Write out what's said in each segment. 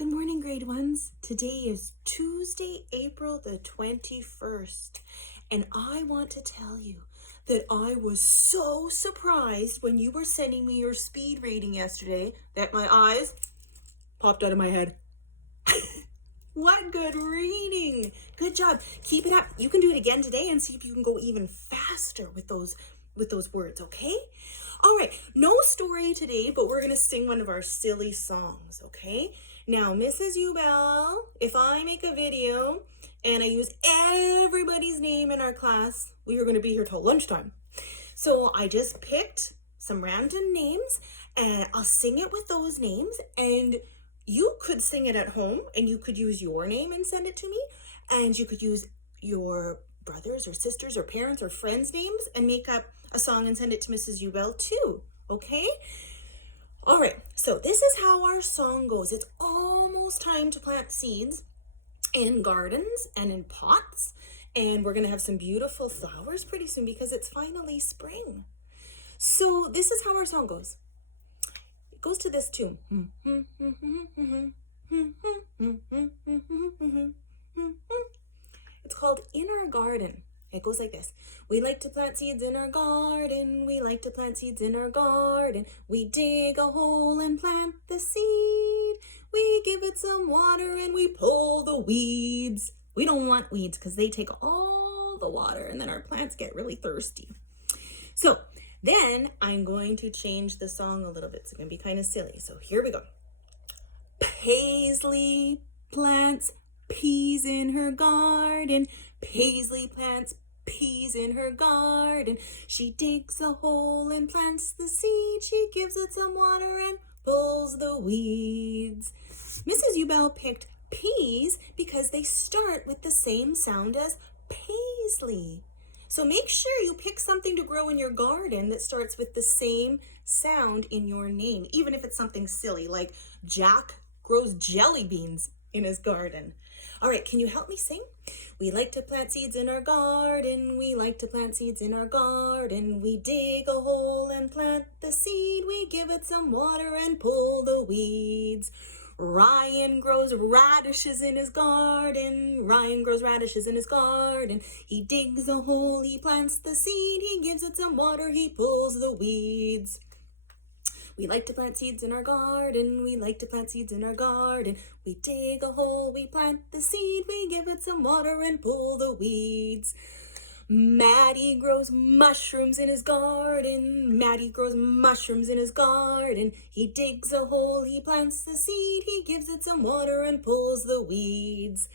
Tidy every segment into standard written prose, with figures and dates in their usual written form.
Good morning, grade ones. Today is Tuesday, April the 21st, and I want to tell you that I was so surprised when you were sending me your speed reading yesterday that my eyes popped out of my head. What good reading! Good job. Keep it up. You can do it again today and see if you can go even faster with those words, okay? All right, no story today, but we're going to sing one of our silly songs, okay? Now, Mrs. Ubel, if I make a video and I use everybody's name in our class, we are going to be here till lunchtime. So I just picked some random names and I'll sing it with those names, and you could sing it at home and you could use your name and send it to me, and you could use your brothers or sisters or parents or friends' names and make up a song and send it to Mrs. Ubel too, okay? All right, so this is how our song goes. It's almost time to plant seeds in gardens and in pots, and we're going to have some beautiful flowers pretty soon because it's finally spring. So this is how our song goes. It goes to this tune. It's called In Our Garden. It goes like this. We like to plant seeds in our garden. We like to plant seeds in our garden. We dig a hole and plant the seed. We give it some water and we pull the weeds. We don't want weeds because they take all the water and then our plants get really thirsty. So then I'm going to change the song a little bit. It's going to be kind of silly. So here we go. Paisley plants peas in her garden. Paisley plants peas in her garden. She digs a hole and plants the seed. She gives it some water and pulls the weeds. Mrs. Ubel picked peas because they start with the same sound as Paisley. So make sure you pick something to grow in your garden that starts with the same sound in your name, even if it's something silly like Jack grows jelly beans in his garden. All right, can you help me sing? We like to plant seeds in our garden. We like to plant seeds in our garden. We dig a hole and plant the seed. We give it some water and pull the weeds. Ryan grows radishes in his garden. Ryan grows radishes in his garden. He digs a hole, he plants the seed. He gives it some water, he pulls the weeds. We like to plant seeds in our garden. We like to plant seeds in our garden. We dig a hole, we plant the seed. We give it some water and pull the weeds. Maddie grows mushrooms in his garden. Maddie grows mushrooms in his garden. He digs a hole, he plants the seed. He gives it some water and pulls the weeds.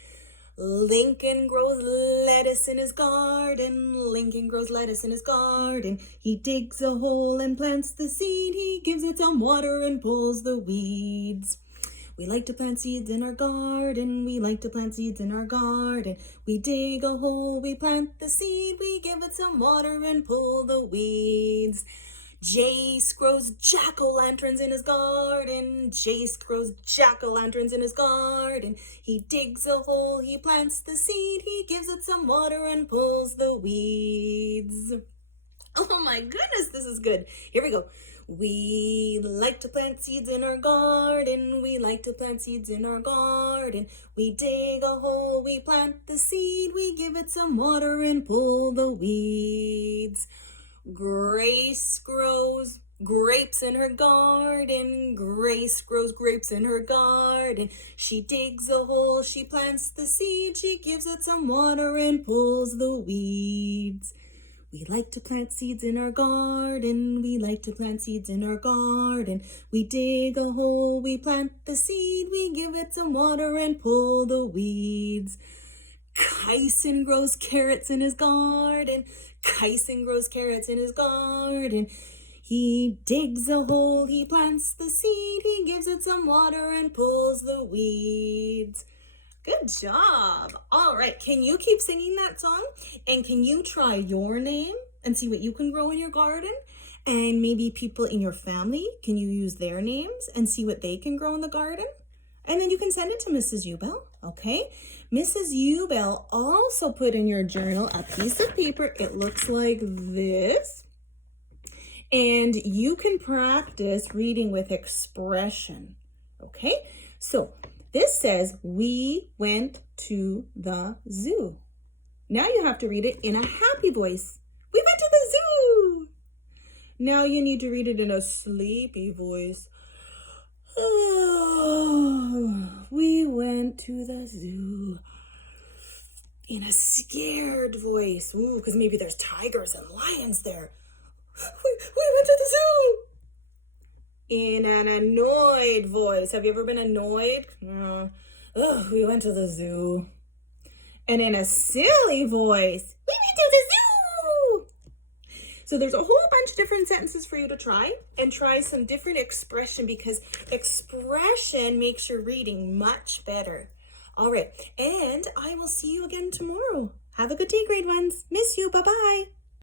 Lincoln grows lettuce in his garden. Lincoln grows lettuce in his garden. He digs a hole and plants the seed. He gives it some water and pulls the weeds. We like to plant seeds in our garden. We like to plant seeds in our garden. We dig a hole, we plant the seed. We give it some water and pull the weeds. Jace grows jack-o'-lanterns in his garden. Jace grows jack-o'-lanterns in his garden. He digs a hole, he plants the seed. He gives it some water and pulls the weeds. Oh my goodness, this is good. Here we go. We like to plant seeds in our garden. We like to plant seeds in our garden. We dig a hole, we plant the seed. We give it some water and pull the weeds. Grace grows grapes in her garden. Grace grows grapes in her garden. She digs a hole, she plants the seed. She gives it some water and pulls the weeds. We like to plant seeds in our garden. We like to plant seeds in our garden. We dig a hole, we plant the seed. We give it some water and pull the weeds. Kyson grows carrots in his garden. Kyson grows carrots in his garden. He digs a hole, he plants the seed. He gives it some water and pulls the weeds. Good job. All right, can you keep singing that song? And can you try your name and see what you can grow in your garden? And maybe people in your family, can you use their names and see what they can grow in the garden? And then you can send it to Mrs. Ubel, okay? Mrs. Ubel also put in your journal a piece of paper. It looks like this. And you can practice reading with expression, okay? So This says, we went to the zoo. Now you have to read it in a happy voice. We went to the zoo. Now you need to read it in a sleepy voice. Oh, we went to the zoo. In a scared voice. Ooh, because maybe there's tigers and lions there. We went to the zoo. In an annoyed voice. Have you ever been annoyed? Oh, we went to the zoo. And in a silly voice, we went to the zoo. So there's a whole bunch of different sentences for you to try, and try some different expression, because expression makes your reading much better. All right, and I will see you again tomorrow. Have a good day, grade ones. Miss you. Bye-bye.